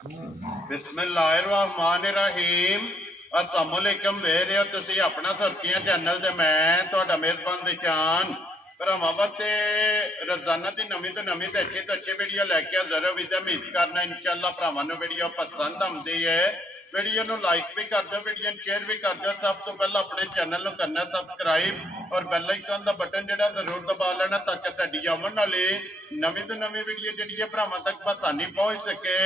बिस्मिल्लाहिर्रहमानिर्रहीम अस्सलामुअलैकुम वे रहे हो तुसी अपना सुर्खियां चैनल ते मैं तुहाडा मेज़बान निशान भरावां वास्ते रोजाना की नवीं तो नवीं तो अच्छी वीडियो लैके हाज़र हो। उम्मीद करना इंशाअल्लाह भरावां नूं वीडियो पसंद आउंदी है। वीडियो नूं लाइक भी कर दो, वीडियो शेयर भी कर दो। सब तो पहले अपने चैनल नूं करना सबसक्राइब और बैल आइकन का बटन जिहड़ा जरूर दबा लेना ताकि तुहाडी आउण वाली नवीं तो नवीं वीडियो जिहड़ी है भरावां तक आसानी पहुंच सके।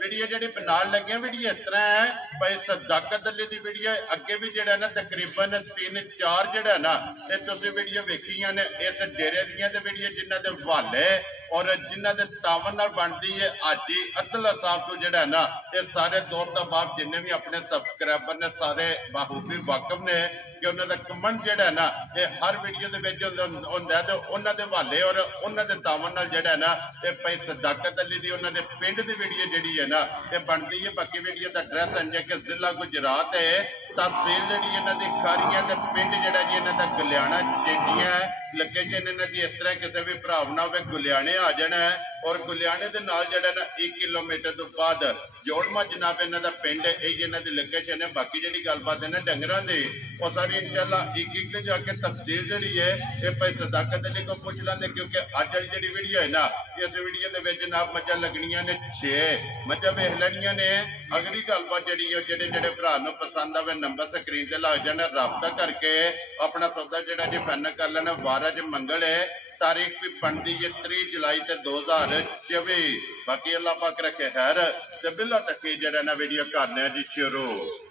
वीडियो जी नाल लगे वीडियो इस तरह है भाई सदाकत अली की वीडियो अगे भी जो ना तकरीबन 3-4 जो ना ये तुम वीडियो वेखिया ने इस डेरे दियां वीडियो जिन्हों के हवाले और जिन्हों के तावन बनती है हाजी अब्दुल्ला साहब को जो ना ये सारे दौर का बाप जिन्हें भी अपने सबसक्राइबर ने सारे बाखूबी वाकफ ने कि उन्होंने कमेंट जो ना ये हर वीडियो के होंगे तो उन्होंने हवाले और उन्होंने तावन जो ना ये भाई सदाकत अली की उन्होंने पिंड की वीडियो जी है ना ये बनती है। बाकी वीडियो का एड्रैस है कि जिला गुजरात है, तहसील जी इन्हों की खारियां पिंड जोड़ा जी इन्हों का गुलियाना चेटियां है। लोकेशन इन्हों की इस तरह किसी भी भराव ना हो गुलियाने आ जाना है और गुलियाने के नाल जो ना 1 किलोमीटर तो बाद जोड़मा जनाब इन्हों का पिंड है, यही इन्हों की लोकेशन है। बाकी जी गलबात है ना डंगरां की वो सारी इंशाअल्लाह एक जाके तहसील जी है ये भाई सदाकत अली को पूछ लेंगे क्योंकि अज वाली जी वीडियो है ना इस वीडियो के जनाब मझा लगनिया ने 6 मझा वेख लैनिया ने। अगली गलबात जी जेडे भरा पसंद आवे नंबर स्क्रीन से लग जाना, रबता करके अपना सौदा जो जी फाइनल कर लेना। वार अज मंगल है, तारीख भी बनती है 3 जुलाई 2024। बाकी अल्लाह पाक रखे खैर ते बिला तक जरा ना वीडियो करने जी शुरू।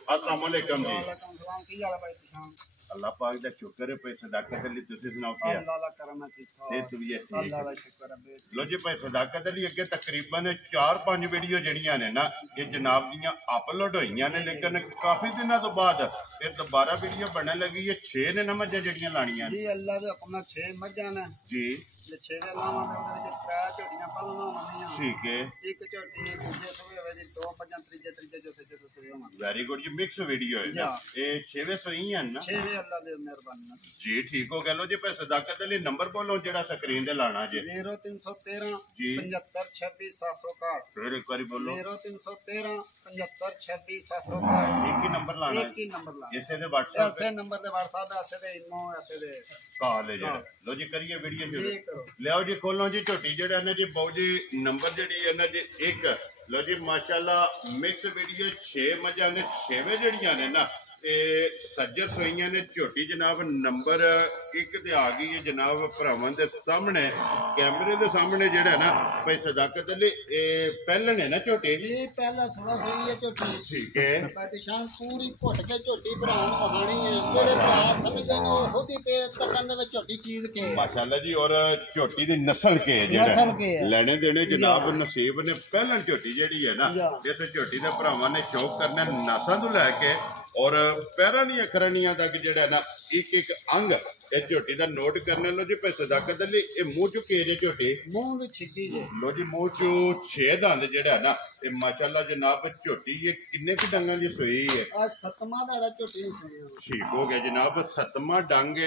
अस्सलाम वालेकुम जी। अल्लाह पाक दा शुक्र है भाई सदाकत अली तुसी सुनाओ क्या सेहत भी है। लो जी भाई सदाकत अली अगे तकरीबन 4-5 वीडियो जड़ियां ने ना ये जनाब दियां अपलोड होईयां ने, लेकिन काफी दिनों तो बाद ये दोबारा वीडियो बनने लगी है। 6 ने ना मझां जड़ियां लानियां जी अल्लाह दे हुक्म नाल 6 मझां ने जी। ठीक है वेरी गुड जी मिक्स वीडियो है ये 6वें सही है ना जी। ठीक हो गया। लो जी भाई सदाकत अली नंबर बोलो जेड़ा स्क्रीन ते लाना जी 0313 75 26 761 फिर एक बार बोलो 0313 75 26 761 एक ही नंबर लाना है, एक ही नंबर लाना इसे दे WhatsApp ऐसे नंबर ते WhatsApp ऐसे दे इनो ऐसे दे कॉल है जेड़ा। लो जी करिए वीडियो शुरू लियाओ जी खोलो जी झोटी जेड़ा ना जी बहु जी नंबर जेड़ी है ना जी एक। लो जी माशाल्लाह मिक्स वीडियो 6 मझां ने 6वें जड़ियां ने ना सज्जर सोइयां ने झोटी जनाब नंबर 1 ते आ गई है जनाब भरावां दे सामने कैमरे दे सामने जेड़ा ना भाई सदाकत अली पहलन है ना झोटी जी पहला थोड़ा सोई है झोटी ठीक है पहचान पूरी घुट के झोटी भरावां नूं वहाणी है जेड़े भरा समझदे ने खुद ही पे तकन दे विच झोटी चीज के माशाल्लाह जी। और झोटी दी नस्ल के जेड़ा लेने देने जनाब नसीब ने पहलन झोटी जेड़ी है ना इस झोटी दे भरावां ने शौक करना नसां तो लैके और पैरां दी खरनियां तक जेड़ा ना एक एक अंग इस झोटी का नोट करने। लो जी भाई सदाकत अली ये मुंह चो के झोटी मुंह छिकी जे लो जी मुंह चो 6 दंद जेड़ा ना ये माशाल्लाह जनाब झोटी ये किन्ने की डंगां दी सोई है आज 7वां दाड़ा झोटी नु सोया ठीक हो गया जनाब 7वां डंग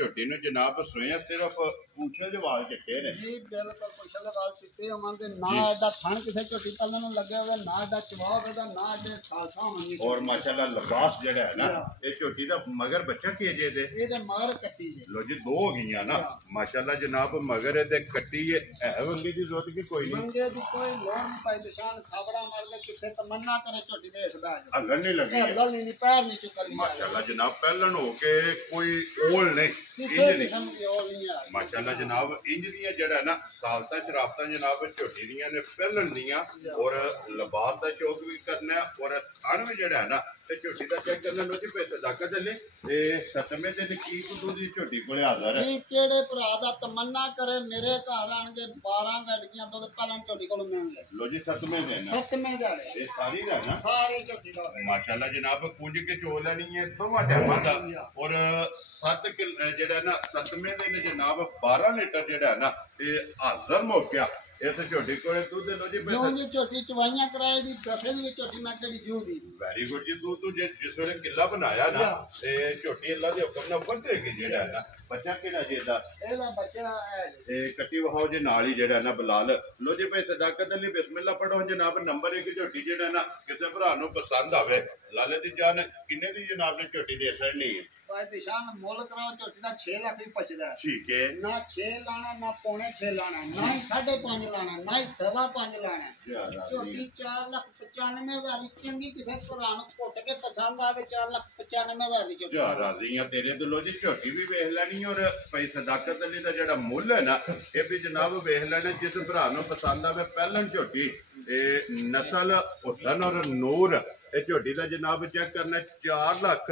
झोटी नु जनाब सोया। सिर्फ पूछे दे वाल चिट्टे ने जी बिल्कुल पूछे दे वाल चिट्टे अमन दे ना एदा थण किसे झोटी पालन नु लगे होवे ना एदा चवाब एदा ना एदे सासा होनी और माशाल्लाह लिबास जेड़ा है ना ये झोटी दा मगर बच्चा के जे दे एदे मार लो जी 2 हो गई ना माशाल्लाह जनाब मगर दे कट्टी है वंगी दी जरूरत की कोई नहीं मंगे दी कोई लोन नहीं पाई निशान खाबड़ा मार के किथे तमन्ना करे झोटी दे इसदा हलन नहीं लगी हलन नहीं पैर नहीं चुकल माशाल्लाह जनाब पहलन हो के कोई ओल नहीं इंज नहीं माशाल्लाह जनाब इंज दियां जेड़ा ना सालता शराबता जनाब झोटी दियां ने पहलन दियां और लिबास दा शौक भी करना और थन भी जेड़ा है ना झोटी का चेक करना। लो जी भाई सदाकत अली 7वें दिन की कुदू दी झोटी कोले हाज़र है केड़े भरा दा तमन्ना करे मेरे घर आणगे 12 गड्डियां तो पहलन झोटी कोल मिल ले। लो जी 7वें दिन 7वें दिन ये सारी दा ना सारी झोटी दा माशाल्लाह जनाब कुंज के चो लेनी है दोवां टाइमां दा और 7 किलो जेड़ा ना 7वें दिन जनाब 12 लीटर जेड़ा ना ये हाज़र मौका ਇਹ ਤਾਂ ਝੋਟੀ ਕੋਲੇ ਦੁੱਧ ਲੋ ਜੀ ਜੋ ਜੀ ਝੋਟੀ ਚਵਾਈਆਂ ਕਰਾਏ ਦੀ ਦਸੇ ਦੀ ਝੋਟੀ ਮੈਂ ਕਿਹੜੀ ਜੂ ਦੀ ਵੈਰੀ ਗੁੱਡ ਜੀ। ਤੂੰ ਜਿਸ ਵੇਲੇ ਕਿੱਲਾ ਬਣਾਇਆ ਨਾ ਤੇ ਝੋਟੀ ਅੱਲਾ ਦੇ ਹੁਕਮ ਨਾਲ ਉੱਪਰ ਤੇ ਜਿਹੜਾ ਨਾ ਬੱਚਾ ਕਿਹੜਾ ਜਿਹਦਾ ਇਹਦਾ ਬੱਚਾ ਹੈ ਤੇ ਕੱਟੀ ਵਹਾਓ ਜੇ ਨਾਲ ਹੀ ਜਿਹੜਾ ਨਾ ਬਲਾਲ ਲੋ ਜੀ ਭਾਈ ਸਦਾਕਤ ਅਲੀ ਬਿਸਮਿਲ੍ਲਾ ਪੜੋ ਜਨਾਬ। ਨੰਬਰ 1 ਝੋਟੀ ਜਿਹੜਾ ਨਾ ਕਿਸੇ ਭਰਾ ਨੂੰ ਪਸੰਦ ਆਵੇ ਲਾਲੇ ਦੀ ਜਾਨ ਕਿੰਨੇ ਦੀ ਜਨਾਬ ਨੇ ਝੋਟੀ ਦੇ ਛੜਨੀ ਹੈ ਭਾਈ ਦਿਸ਼ਾਨ ਮੁੱਲ ਕਰਾਓ ਝੋਟੀ ਦਾ 6 ਲੱਖ ਵੀ ਪਚਦਾ ਠੀਕ ਹੈ ਨਾ 6 ਲਾਣਾ ਨਾ ਪੌਣੇ 6 ਲਾਣਾ ਨਾ ਹੀ 5.5 ਲਾਣਾ ਨਾ ਹੀ 5.5 ਲਾਣਾ ਝੋਟੀ 4,95,000 ਦੀ ਚੰਗੀ ਕਿਸੇ ਭਰਾ ਨੂੰ ਘੁੱਟ ਕੇ ਪਸੰਦ ਆਵੇ 4,95,000 ਦੀ ਝੋਟੀ ਰਾਜ਼ੀ ਆ ਤੇਰੇ ਤੋਂ ਲੋ ਜੀ। ਝੋਟੀ ਵੀ ਵੇਖ ਲੈਣੀ ਔਰ ਭਾਈ ਸਦਾਕਤ ਅਲੀ ਦਾ ਜਿਹੜਾ ਮੁੱਲ ਹੈ ਨਾ ਇਹ ਵੀ ਜਨਾਬ ਵੇਖ ਲੈਣਾ ਜਿਸ ਭਰਾ ਨੂੰ ਪਸੰਦ ਆਵੇ। ਪਹਿਲਾਂ ਝੋਟੀ ਇਹ ਨਸਲ ਹੁਸਨ ਔਰ ਨੂਰ ਇਹ ਝੋਟੀ ਦਾ ਜਨਾਬ ਚੈੱਕ ਕਰਨਾ 4 ਲੱਖ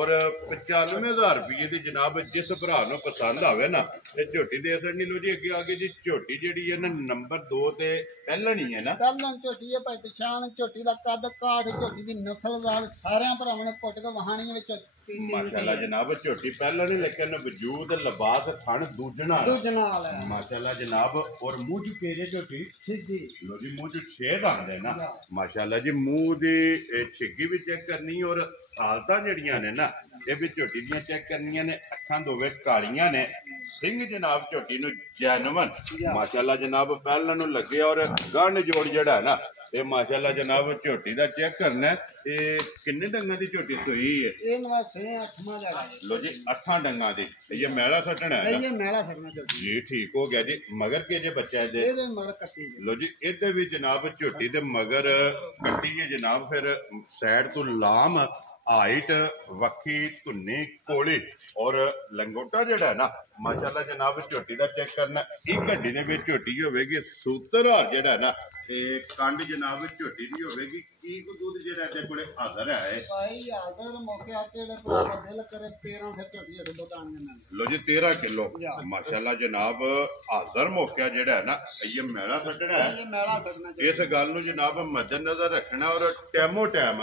और 95,000 रुपये की जनाब जिस भरा नु पसंद आवे ना ये झोटी दे सकनी। लो जी अगे आगे जी झोटी जी है ना नंबर 2 ते पहलन ही है ना पहलन झोटी है भाई पहचान झोटी का कद काठ झोटी की नस्लदार सारे भरावां ने घुट के वहाणी विच माशाल्लाह जनाब झोटी पहलन लेकिन वजूद लिबास थन दूजना है माशाल्लाह जनाब। और मुंह च केरे झोटी सीधी लो जी मुंह च छेद आंदे ना माशाल्लाह जी। मुंह दी छिग्गी भी चेक करनी और सालतां जड़ियां ने ना ये भी झोटी दियां चेक करनियां ने। अखां दोवे कालियां ने सिंह जनाब झोटी नूं जैनवन माशाल्लाह जनाब पहलन नूं लगे और गंढ जोड़ जड़ा है ना ये माशाल्लाह जनाब झोटी का चेक करना है। किन्ने डंगा की झोटी सोई है लो जी 8 डंगा की ये मैला सटना है ये मैला सटना जी ठीक हो गया जी। मगर के जे बच्चा लो जी इधर भी जनाब झोटी दे मगर कट्टी है जनाब। फिर साइड तो लाम हाइट वक्खी धुन्नी कोली और लंगोटा जड़ा है ना माशाल्लाह जनाब झोटी का चेक करना। एक गड्डी दे विच झोटी होगी सूत्रहार जड़ा है ना कंड जनाब झोटी की होगी की दूध जरा कोले हाजिर है भाई हाजिर मौके आके दिल करे 13 से झोटी है दूध आने लो जी 13 किलो माशाल्लाह जनाब हाजिर मौका जड़ा है ना ये मैला सटना है ये मैला सटना इस गल नु जनाब मद्देनजर रखना और टाइमो टाइम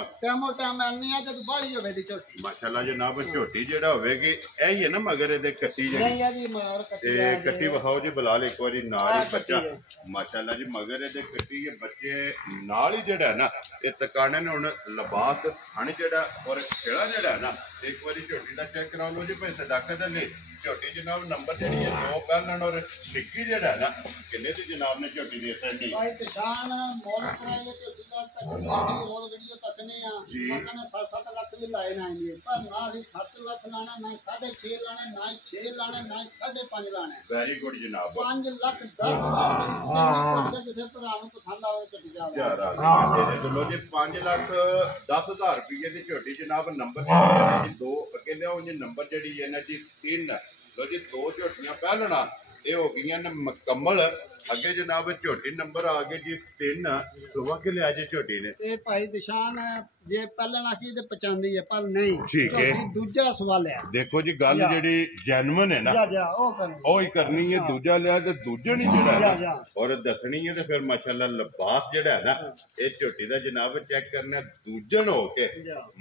मिलनी है जब बाड़ी होवे दी झोटी माशाल्लाह जनाब झोटी जेड़ा होवेगी ए ही है ना मगर ए दे कट्टी जेड़ी नहीं है जी मगर कट्टी कट्टी वखाओ जी बिलाल एक बारी नाल ही बच्चा माशाल्लाह जी मगर ए दे कट्टी ये बच्चे नाल ही जेड़ा है ना तकाने ने हुण लिबास हण जेड़ा और खेड़ा जेड़ा है ना एक बारी झोटी का चेक करा लो जी भाई सदाकत अली झोटी जनाब नंबर जी है 2 पहलन और छिक्की जेड़ा है ना किन्ने दी जनाब ने झोटी दे सकनी भाई पहचान मोल कराए झोटी का तकनी रोज वीडियो तकने आ मकने 7-7 लाख भी लाए ना ये पर ना ही 7 लाख लाना ना 6.5 लाना ना 6 लाना ना 5.5 लाना वेरी गुड जनाब 5 लाख 10,000 किसी भरा नु पसंद आवे झोटी जावे यार तेरे तो लो जी 5 लाख 10,000 रुपये की झोटी जनाब नंबर जी 2 अगे लियाओ जी नंबर जी है ना जी 3 लो जी 2 झोटियां पहलना ये हो गई ने मुकम्मल अगे जनाब झोटी नंबर आ गए जी 3 सुबह के लिया जी झोटी ने ये भाई दिशान जे पहलना की ते पचांदी है पर नहीं ठीक है दूजा सवाल है देखो जी गल जेडी जेन्युइन है ना ओ ही करनी है दूजा लिया ते दूजे नहीं जेड़ा और दसनी है ते फिर माशाल्लाह लिबास जेड़ा है ना ये झोटी दा जनाब चेक करना दूजन हो के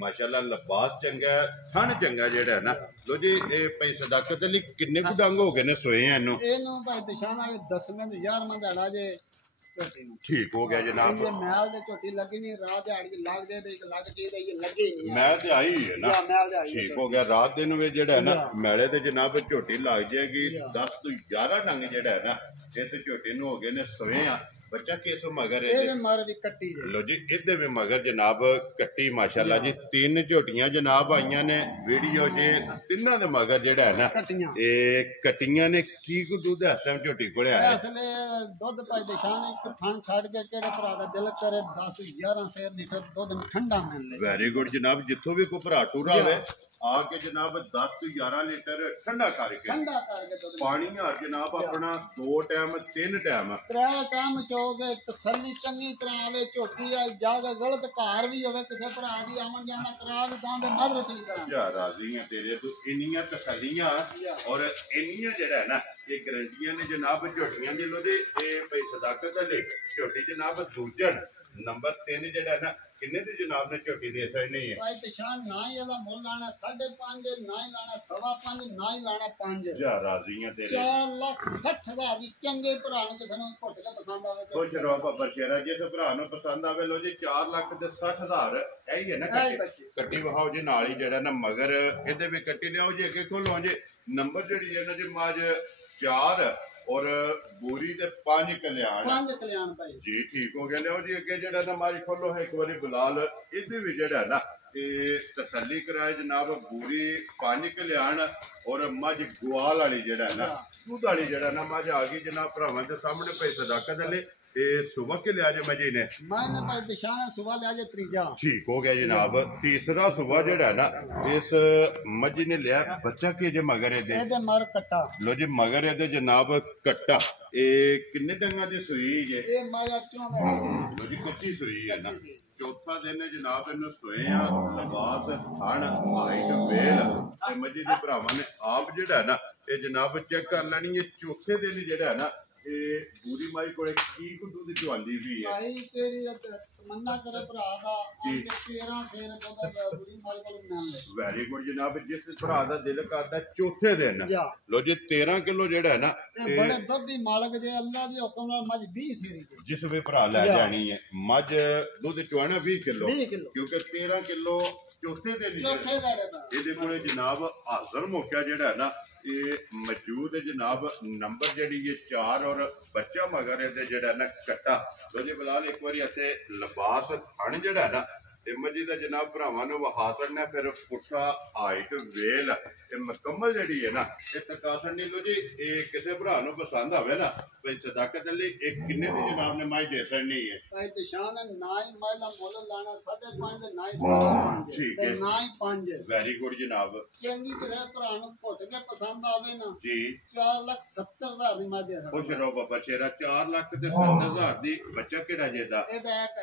माशाल्लाह लिबास चंगा थन चंगा जेड़ा है ना लो जी ए भाई सदाकत अली किन्ने कु डंग हो गए ने सोए हैं एनु भाई दिशाना 10वें 11वां दाड़ा जे ठीक हो गया जनाब ये महल दे झोटी लगी नहीं रात दिहाड़ी लग दे ते लग चाहिए ये लगे नहीं महल ते आई है ना ठीक हो गया रात दिन वे जेड़ा है ना मेले ते जनाब झोटी लग जाएगी 10 तो 11 डंग जेड़ा है ना इस झोटी नु हो गए ने सोए आ बच्चा किस मगर है मर भी कट्टी लो जी इधे भी मगर जनाब कट्टी माशाल्लाह जी 3 झोटियां जनाब आईयां ने वीडियो जे तिन्ना दे मगर जेड़ा है ना ए कट्टियां ने की को दूध इस टाइम झोटी कोले आया असले दूध पाई दिशान एक थान छाड़ के केड़े भरा दा दिल करे 10 11 सेर लीटर दूध ठंडा मिल ले वेरी गुड जनाब जिथों भी को भरा टूरा आवे आके जनाब 10 to 11 लीटर ठंडा करके दूध पानी यार जनाब अपना 2 टाइम 3 टाइम चोगे तसल्ली चंगी तरह आवे झोटी आ जागे गलत घर भी होवे किसे भरा दी आवन जाना करा भी दां दे मदर चली करा यार राजी है तेरे तो इन्नियां तसल्लियां और इन्नियां जेड़ा है ना ये गारंटियां ने जनाब झोटियां दे लो दे ए भाई सदाकत अली झोटी जनाब दूजन नंबर 3 जेड़ा है ना ਕਿੰਨੇ ਦੀ ਜਨਾਬ ਨੇ ਝੋਟੀ ਦੇ ਸੜਨੀ ਹੈ ਭਾਈ ਨਿਸ਼ਾਨ ਨਾ ਹੀ ਇਹਦਾ ਮੁੱਲ ਲਾਣਾ 5.5, ਨਾ ਹੀ ਲਾਣਾ 5.5, ਨਾ ਹੀ ਲਾਣਾ 5। ਜਾ ਰਾਜ਼ੀਆਂ ਤੇਰੇ 4,60,000 ਦੀ ਚੰਗੇ ਭਰਾ ਨੂੰ ਕਿਸੇ ਨੂੰ ਘੁੱਟ ਕੇ ਪਸੰਦ ਆਵੇ ਖੁਸ਼ ਰਹੋ ਬਾਬਾ ਸ਼ੇਰਾ ਜਿਸ ਭਰਾ ਨੂੰ ਪਸੰਦ ਆਵੇ ਲੋ ਜੀ 4,60,000 ਇਹੀ ਹੈ ਨਾ ਕੱਟੀ ਵਹਾਓ ਜੀ ਨਾਲ ਹੀ ਜਿਹੜਾ ਨਾ ਮਗਰ ਇਹਦੇ ਵੀ ਕੱਟੀ ਲਿਆਓ ਜੀ ਅੱਗੇ ਖੋਲੋ ਜੀ ਨੰਬਰ ਜਿਹੜੀ ਹੈ ਨਾ ਜੀ ਮਾਜ 4 ਔਰ ਬੂਰੀ ਤੇ 5 ਕਲਿਆਣ 5 ਕਲਿਆਣ ਭਾਈ ਜੀ ਠੀਕ ਹੋ ਗਿਆ ਲਿਆਓ ਜੀ ਅੱਗੇ ਜਿਹੜਾ ਨਾ ਮਾਜ ਖੋਲੋ ਹੈ ਇੱਕ ਵਾਰੀ ਬਲਾਲ ਇਹਦੇ ਵੀ ਜਿਹੜਾ ਨਾ ਤੇ ਤਸੱਲੀ ਕਰਾਏ ਜਨਾਬ ਬੂਰੀ 5 ਕਲਿਆਣ ਔਰ ਮੱਝ ਗਵਾਲ ਵਾਲੀ ਜਿਹੜਾ ਨਾ ਦੁੱਧ ਵਾਲੀ ਜਿਹੜਾ ਨਾ ਮੱਝ ਆ ਗਈ ਜਨਾਬ ਭਰਾਵਾਂ ਦੇ ਸਾਹਮਣੇ ਪਈ ਸਦਾਕਤ ਲੈ ਤੇ ਸੁਬਹ ਕੇ ਲਿਆ ਜੇ ਮਜੀ ਨੇ ਮੈਂ ਭਾਈ ਦਿਸ਼ਾਨਾ ਸੁਬਹ ਲਿਆ ਜੇ ਤੀਜਾ ਠੀਕ ਹੋ ਗਿਆ ਜਨਾਬ ਤੀਸਰਾ ਸੁਬਹ ਜਿਹੜਾ ਨਾ ਇਸ ਮਜੀ ਨੇ ਲਿਆ ਬੱਚਾ ਕੇ ਜੇ ਮਗਰ ਇਹਦੇ ਮਰ ਕੱਟਾ ਲੋ ਜੀ ਮਗਰ ਇਹਦੇ ਜਨਾਬ ਕੱਟਾ ਇਹ ਕਿੰਨੇ ਡੰਗਾਂ ਦੀ ਸੂਈ ਜੇ ਇਹ ਮਾਇਆ ਚੋਂ ਲੋ ਜੀ ਕੱਚੀ ਸੂਈ ਹੈ ਨਾ ਚੌਥਾ ਦਿਨ ਹੈ ਜਨਾਬ ਇਹਨੂੰ ਸੋਏ ਆ ਲਿਬਾਸ ਹਣ ਹਾਈਟ ਵੇਲ ਤੇ ਮਜੀ ਦੇ ਭਰਾਵਾਂ ਨੇ ਆਪ ਜਿਹੜਾ ਨਾ ਇਹ ਜਨਾਬ ਚੈੱਕ ਕਰ ਲੈਣੀ ਹੈ ਚੌਥੇ ਦਿਨ ਜਿਹੜਾ ਨਾ ਇਹ ਬੂਰੀ ਮਾਈ ਕੋਲੇ ਕੀ ਕੁ ਦੁੱਧ ਚਵਾਉਂਦੀ ਵੀ ਹੈ ਭਾਈ ਕਿਹੜੀ ਤਮੰਨਾ ਕਰੇ ਭਰਾ ਦਾ 13 ਸੇਰ ਦੁੱਧ ਬੂਰੀ ਮਾਈ ਕੋਲ ਮਿਲਣ ਲੈ ਵੈਰੀ ਗੁੱਡ ਜਨਾਬ ਜਿਸ ਭਰਾ ਦਾ ਦਿਲ ਕਰਦਾ ਚੌਥੇ ਦਿਨ ਲੋ ਜੀ 13 ਕਿਲੋ ਜਿਹੜਾ ਹੈ ਨਾ ਇਹ ਬੜੇ ਦੁੱਧ ਦੀ ਮਾਲਕ ਜੇ ਅੱਲਾ ਦੇ ਹੁਕਮ ਨਾਲ ਮੱਝ 20 ਸੇਰੀ ਜਿਸ ਵੇ ਭਰਾ ਲੈ ਜਾਣੀ ਹੈ ਮੱਝ ਦੁੱਧ ਚਵਾਣਾ 20 ਕਿਲੋ ਕਿਉਂਕਿ 13 ਕਿਲੋ ਚੌਥੇ ਦਿਨ ਇਹਦੇ ਕੋਲੇ ਜਨਾਬ ਹਾਜ਼ਰ ਮੌਕਾ ਜਿਹੜਾ ਹੈ ਨਾ ਇਹ ਮੌਜੂਦ ਹੈ ਜਨਾਬ ਨੰਬਰ ਜਿਹੜੀ ਇਹ 4 ਔਰ ਬੱਚਾ ਮਗਰ ਇਹਦੇ ਜਿਹੜਾ ਨਾ ਕੱਟਾ ਲੋਜੀ ਬਲਾਲ ਇੱਕ ਵਾਰੀ ਇੱਥੇ ਲਿਬਾਸ ਥਣ ਜਿਹੜਾ ਨਾ ਤੇ ਮੱਜੀ ਦਾ ਜਨਾਬ ਭਰਾਵਾਂ ਨੂੰ ਵਹਾ ਛੱਡਣਾ ਫਿਰ ਪੁੱਠਾ ਹਾਈਟ ਵੇਲ ਇਹ ਮੁਕੰਮਲ ਜਿਹੜੀ ਹੈ ਨਾ ਇਹ ਤਕਾਸਣ ਨਹੀਂ ਲੋ ਜੀ ਇਹ ਕਿਸੇ ਭਰਾ ਨੂੰ ਪਸੰਦ ਆਵੇ ਨਾ ਭਈ ਸਦਾਕਤ ਲਈ ਇਹ ਕਿੰਨੇ ਦੀ ਜਨਾਬ ਨੇ ਮਾਈ ਦੇ ਛੱਡਣੀ ਹੈ ਭਾਈ ਦਿਸ਼ਾਨ ਨਾ ਹੀ ਮਾਈ ਦਾ ਮੁੱਲ ਲਾਣਾ 5.5 ਤੇ ਨਾ ਹੀ 5.5 ਠੀਕ ਹੈ ਨਾ ਹੀ 5 ਵੈਰੀ ਗੁੱਡ ਜਨਾਬ ਚੰਗੀ ਕਿਸੇ ਭਰਾ ਨੂੰ ਘੁੱਟ ਕੇ ਪਸੰਦ ਆਵੇ ਨਾ ਜੀ 4,70,000 ਦੀ ਮੈਂ ਦੇ ਸਕਦਾ ਖੁਸ਼ ਰਹੋ ਬਾਬਾ ਸ਼ੇਰਾ 4,70,000 ਦੀ ਬੱਚਾ ਕਿਹੜਾ ਜਿਹਦਾ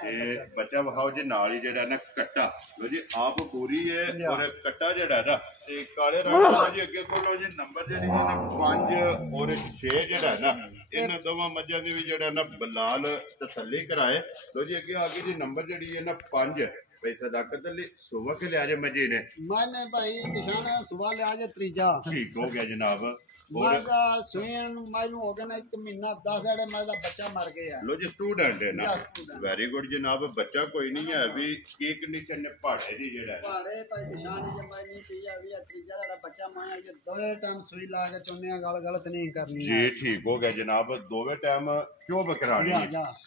ਇਹ ਬੱਚਾ ਵਹਾਓ ਜੀ ਨਾਲ ਹੀ ਜਿਹੜਾ ਨਾ ਕੱਟਾ ਲੋ ਜੀ ਆਪ ਪੂਰੀ ਹੈ ਔਰ ਕੱਟਾ ਜਿਹੜਾ ਨਾ ਤੇ ਕਾਲੇ ਰੰਗ ਦਾ ਜੀ ਅੱਗੇ ਕੋਲੋਂ ਜੀ ਨੰਬਰ ਜਿਹੜੀ ਹੈ ਨਾ 5 ਔਰ 6 ਜਿਹੜਾ ਨਾ ਇਹਨਾਂ ਦੋਵਾਂ ਮੱਝਾਂ ਦੇ ਵੀ ਜਿਹੜਾ ਨਾ ਬਲਾਲ ਤਸੱਲੀ ਕਰਾਏ ਲੋ ਜੀ ਅੱਗੇ ਆ ਗਈ ਜੀ ਨੰਬਰ ਜਿਹੜੀ ਹੈ ਨਾ 5 ਭਾਈ ਸਦਾਕਤ ਲਈ ਸੁਬਹ ਕੇ ਲਿਆ ਜੇ ਮੱਝੀ ਨੇ ਮੈਨੇ ਭਾਈ ਨਿਸ਼ਾਨ ਸੁਬਹ ਲਿਆ ਜੇ ਤੀਜਾ ਠੀਕ ਹੋ ਗਿਆ ਜਨਾਬ ਮਾਗਾ ਸਵੇਨ ਮੈਨੂੰ ਹੋ ਗਿਆ ਨਾ 1 ਮਹੀਨਾ 10 ਦਿਹਾੜੇ ਮੈਂ ਦਾ ਬੱਚਾ ਮਰ ਗਿਆ ਲੋ ਜੀ ਸਟੂਡੈਂਟ ਹੈ ਨਾ ਵੈਰੀ ਗੁੱਡ ਜਨਾਬ ਬੱਚਾ ਕੋਈ ਨਹੀਂ ਹੈ ਵੀ ਕੀ ਕੰਡੀਸ਼ਨ ਨੇ ਪਹਾੜੇ ਦੀ ਜਿਹੜਾ ਪਹਾੜੇ ਭਾਈ ਨਿਸ਼ਾਨ ਜੇ ਮੈਂ ਨਹੀਂ ਪੀਆ ਵੀ ਤੀਜਾ ਜਿਹੜਾ ਬੱਚਾ ਮੈਂ ਇਹ ਦੋਵੇਂ ਟਾਈਮ ਸੂਈ ਲਾ ਕੇ ਚੁੰਨੇ ਗੱਲ ਗਲਤ ਨਹੀਂ ਕਰਨੀ ਜੀ ਠੀਕ ਹੋ ਗਿਆ ਜਨਾਬ ਦੋਵੇਂ ਟਾਈਮ ਕਿਉਂ ਬਕਰਾਣੀ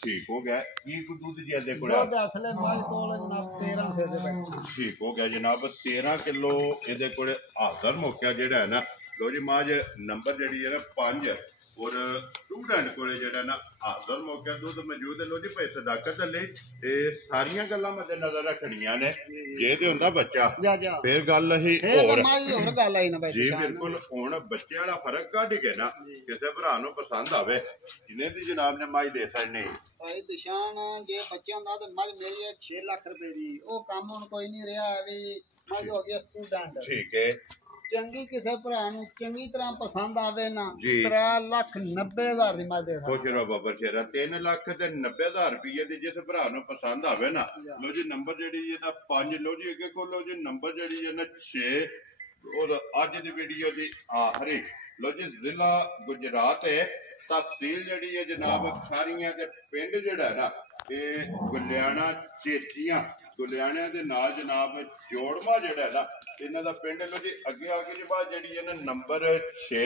ਠੀਕ ਹੋ ਗਿਆ ਕੀ ਕੋ ਦੁੱਧ ਜੀ ਇਹਦੇ ਕੋਲ ਦੁੱਧ ਅਸਲੇ ਮਾਲ ਕੋਲ ਜਨਾਬ 13 ਸੇ ਦੇ ਬੈਠੇ ਠੀਕ ਹੋ ਗਿਆ ਜਨਾਬ 13 ਕਿਲੋ ਇਹਦੇ ਕੋਲ ਹਾਜ਼ਰ ਮੌਕਾ ਜਿਹੜਾ ਹੈ ਨਾ ਲੋ ਜੀ ਮਾਜ ਨੰਬਰ ਜਿਹੜੀ ਹੈ ਨਾ 5 ਔਰ ਸਟੂਡੈਂਟ ਕੋਲੇ ਜਿਹੜਾ ਨਾ ਹਾਜ਼ਰ ਮੌਕਾ ਦੁੱਧ ਮੌਜੂਦ ਹੈ ਲੋ ਜੀ ਭਾਈ ਸਦਾਕਤ ਲਈ ਇਹ ਸਾਰੀਆਂ ਗੱਲਾਂ ਮੱਦੇ ਨਜ਼ਰ ਰੱਖਣੀਆਂ ਨੇ ਜੇ ਤੇ ਹੁੰਦਾ ਬੱਚਾ ਫਿਰ ਗੱਲ ਹੀ ਹੋਰ ਗੱਲ ਆਈ ਨਾ ਭਾਈ ਜੀ ਬਿਲਕੁਲ ਹੁਣ ਬੱਚੇ ਵਾਲਾ ਫਰਕ ਕੱਢ ਕੇ ਨਾ ਕਿਸੇ ਭਰਾ ਨੂੰ ਪਸੰਦ ਆਵੇ ਜਿਨੇ ਦੀ ਜਨਾਬ ਨੇ ਮਾਈ ਦੇ ਸਕਣੀ ਭਾਈ ਦਿਸ਼ਾਨ ਜੇ ਬੱਚਿਆਂ ਦਾ ਤੇ ਮੱਝ ਮੇਰੀ ਹੈ 6 ਲੱਖ ਰੁਪਏ ਦੀ ਉਹ ਕੰਮ ਹੁਣ ਕੋਈ ਨਹੀਂ ਰਿਹਾ ਵੀ ਮੱਝ ਹੋ ਗਿਆ ਸਟੂਡੈਂਟ ਠੀਕ ਹੈ ਚੰਗੀ ਕਿਸੇ ਭਰਾ ਨੂੰ ਚੰਗੀ ਤਰ੍ਹਾਂ ਪਸੰਦ ਆਵੇ ਨਾ 3,90,000 ਦੀ ਮੱਝ ਦੇ ਖੁਸ਼ ਰਹੋ ਬਾਬਾ ਸ਼ੇਰਾ 3,90,000 ਰੁਪਏ ਦੀ ਜਿਸ ਭਰਾ ਨੂੰ ਪਸੰਦ ਆਵੇ ਨਾ ਲੋ ਜੀ ਨੰਬਰ ਜਿਹੜੀ ਹੈ ਨਾ 5 ਲੋ ਜੀ ਅੱਗੇ ਕੋਲ ਲੋ ਜੀ ਨੰਬਰ ਜਿਹੜੀ ਹੈ ਨਾ 6 ਔਰ ਅੱਜ ਦੀ ਵੀਡੀਓ ਦੀ ਆਖਰੀ ਲੋ ਜੀ ਜ਼ਿਲ੍ਹਾ ਗੁਜਰਾਤ ਹੈ ਤਹਿਸੀਲ ਜਿਹੜੀ ਹੈ ਜਨਾਬ ਖਾਰੀਆਂ ਦੇ ਪਿੰਡ ਜਿਹੜਾ ਨਾ ਇਹ ਗੁਲਿਆਣਾ ਚੇਚੀਆਂ ਗੁਲਿਆਣਿਆਂ ਦੇ ਨਾਲ ਜਨਾਬ ਜੋੜਮਾ ਜਿਹੜਾ ਨਾ ਇਹਨਾਂ ਦਾ ਪਿੰਡ ਲੋ ਜੀ ਅੱਗੇ ਆ ਕੇ ਜੀ ਬਾਅਦ ਜਿਹੜੀ ਹੈ ਨਾ ਨੰਬਰ 6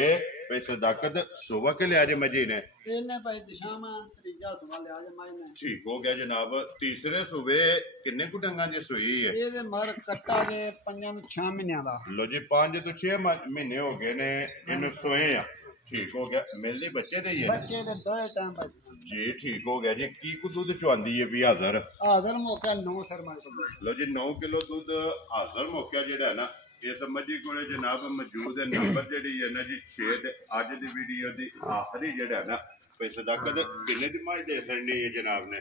ਪੇ ਸਦਾਕਤ ਸੁਬਹ ਕੇ ਲਿਆ ਜੇ ਮਜੀ ਨੇ ਇਹਨੇ ਭਾਈ ਦਿਸ਼ਾਵਾਂ ਤੀਜਾ ਸੁਬਹ ਲਿਆ ਜੇ ਮਜੀ ਨੇ ਠੀਕ ਹੋ ਗਿਆ ਜਨਾਬ ਤੀਸਰੇ ਸੂਬੇ ਕਿੰਨੇ ਕੁ ਡੰਗਾਂ ਦੀ ਸੂਈ ਹੈ ਇਹਦੇ ਮਰ ਕੱਟਾ ਜੇ 5 ਨੂੰ 6 ਮਹੀਨਿਆਂ ਦਾ ਲੋ ਜੀ 5 ਤੋਂ 6 ਮਹੀਨੇ ਹੋ ਗਏ ਨੇ ਇਹਨੂੰ ਸੋਏ ਆ ਠੀਕ ਹੋ ਗਿਆ ਮਿਲਦੀ ਬੱਚੇ ਦੇ ਹੀ ਹੈ ਬੱਚੇ ਦੇ ਦੋਏ ਟਾਈਮ ਭਾਈ ਜੀ ਠੀਕ ਹੋ ਗਿਆ ਜੀ ਕੀ ਕੁ ਦੁੱਧ ਚਵਾਉਂਦੀ ਹੈ ਵੀ ਹਾਜ਼ਰ ਮੌਕਾ 9 ਸਰਮਾ ਲੋ ਜੀ 9 ਕਿਲੋ ਦੁੱਧ ਹਾਜ਼ਰ ਮੌਕਾ ਜਿਹੜਾ ਨਾ ਇਸ ਮੱਝੀ ਕੋਲੇ ਜਨਾਬ ਮੌਜੂਦ ਹੈ ਨੰਬਰ ਜਿਹੜੀ ਹੈ ਨਾ ਜੀ 6 ਤੇ ਅੱਜ ਦੀ ਵੀਡੀਓ ਦੀ ਆਖਰੀ ਜਿਹੜਾ ਨਾ ਭਾਈ ਸਦਾਕਤ ਕਿੰਨੇ ਦੀ ਮੱਝ ਦੇ ਛੱਡਣੀ ਹੈ ਜਨਾਬ ਨੇ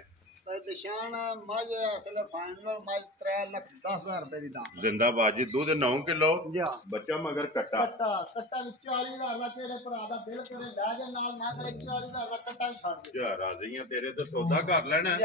ਨਿਸ਼ਾਨ ਮੱਝ ਅਸਲ ਫਾਈਨਲ ਮੱਝ 3,10,000 ਰੁਪਏ ਦੀ ਦਾਮ ਜ਼ਿੰਦਾਬਾਦ ਜੀ। ਦੁੱਧ 9 ਕਿਲੋ, ਬੱਚਾ ਮਗਰ ਕੱਟਾ ਕੱਟਾ ਵੀ 40,000 ਦਾ ਤੇਰੇ ਭਰਾ ਦਾ ਬਿੱਲ ਕਰੇ ਲੈ ਜਾ ਨਾਲ ਨਾ ਕਰੇ 40,000 ਦਾ ਕੱਟਾ ਵੀ ਛੱਡ ਦੇ ਯਾਰ ਰਾਜ਼ੀਆਂ ਤੇਰੇ ਤੋਂ ਸੌਦਾ ਕਰ ਲੈਣਾ।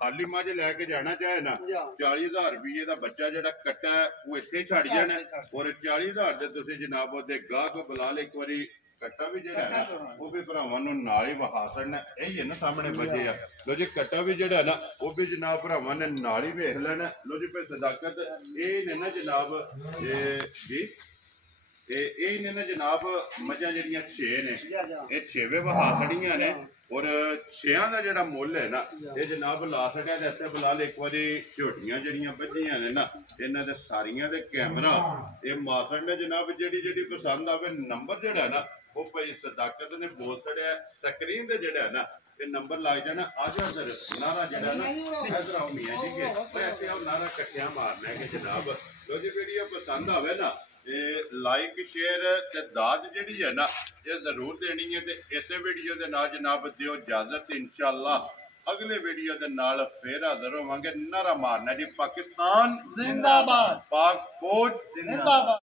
ਖਾਲੀ ਮੱਝ ਲੈ ਕੇ ਜਾਣਾ ਚਾਹੇ ਨਾ 40,000 ਰੁਪਏ ਦਾ ਬੱਚਾ ਜਿਹੜਾ ਕੱਟਾ ਉਹ ਇੱਥੇ ਛੱਡ ਜਾਣਾ। ਔਰ 40,000 ਦੇ ਤੁਸੀਂ ਜਨਾਬ ਉਹਦੇ ਗਾਹਕ ਬੁਲਾ ਲੈ ਇੱਕ ਵਾਰੀ। ਕੱਟਾ ਵੀ ਜਿਹੜਾ ਹੈ ਨਾ ਉਹ ਵੀ ਭਰਾਵਾਂ ਨੂੰ ਨਾਲ ਹੀ ਵਿਖਾ ਛੱਡਣਾ। ਇਹੀ ਹੈ ਨਾ ਸਾਹਮਣੇ ਬੱਚੇ ਆ। ਲੋ ਜੀ ਕੱਟਾ ਵੀ ਜਿਹੜਾ ਨਾ ਉਹ ਵੀ ਜਨਾਬ ਭਰਾਵਾਂ ਨੇ ਨਾਲ ਹੀ ਵੇਖ ਲੈਣਾ। ਲੋ ਜੀ ਭਾਈ ਸਦਾਕਤ ਇਹ ਨੇ ਨਾ ਜਨਾਬ ਜੀ ਇਹ ਨੇ ਨਾ ਜਨਾਬ ਮੱਝਾਂ ਜਿਹੜੀਆਂ 6 ਨੇ ਇਹ 6ਵੇਂ ਵਿਖਾ ਖੜੀਆਂ ਨੇ। ਔਰ 6 ਦਾ ਜਿਹੜਾ ਮੁੱਲ ਹੈ ਨਾ ਇਹ ਜਨਾਬ ਲਾ ਸਕਿਆ ਤੇ ਇੱਥੇ ਬੁਲਾ ਲੈ ਇੱਕ ਵਾਰੀ। ਝੋਟੀਆਂ ਜਿਹੜੀਆਂ ਬੱਝੀਆਂ ਨੇ ਨਾ ਇਹਨਾਂ ਦੇ ਸਾਰੀਆਂ ਦੇ ਕੈਮਰਾ ਇਹ ਮਾਸੜ ਨੇ ਜਨਾਬ ਜਿਹੜੀ ਪਸੰਦ ਆਵੇ ਨੰਬਰ ਜਿਹੜਾ ਨਾ ਉਹ ਭਾਈ ਸਦਾਕਤ ਨੇ ਬੋਲ ਛੜਿਆ ਸਕਰੀਨ ਤੇ ਜਿਹੜਾ ਨਾ ਇਹ ਨੰਬਰ ਲੱਗ ਜਾਣਾ। ਆ ਜਾ ਸਰ ਨਾਰਾ ਜਿਹੜਾ ਨਾ ਇਧਰ ਆਓ ਮੀਆਂ ਜੀ ਕੇ ਵੈਸੇ ਆਓ ਨਾਰਾ ਇਕੱਠਿਆਂ ਮਾਰਨਾ ਹੈ ਕਿ ਜਨਾਬ ਜੋ ਜੀ ਵੀਡੀਓ ਪਸੰਦ ਆਵੇ ਨਾ ਇਹ ਲਾਈਕ ਸ਼ੇਅਰ ਤੇ ਦਾਦ ਜਿਹੜੀ ਹੈ ਨਾ ਇਹ ਜ਼ਰੂਰ ਦੇਣੀ ਹੈ। ਤੇ ਇਸੇ ਵੀਡੀਓ ਦੇ ਨਾਲ ਜਨਾਬ ਦਿਓ ਇਜਾਜ਼ਤ। ਇਨਸ਼ਾਅੱਲਾ ਅਗਲੇ ਵੀਡੀਓ ਦੇ ਨਾਲ ਫੇਰ ਹਾਜ਼ਰ ਹੋਵਾਂਗੇ। ਨਾਰਾ ਮਾਰਨਾ ਜੀ ਪਾਕਿਸਤਾਨ ਜ਼ਿੰਦਾਬਾਦ, ਪਾਕ ਫੌਜ ਜ਼ਿੰਦਾਬਾਦ।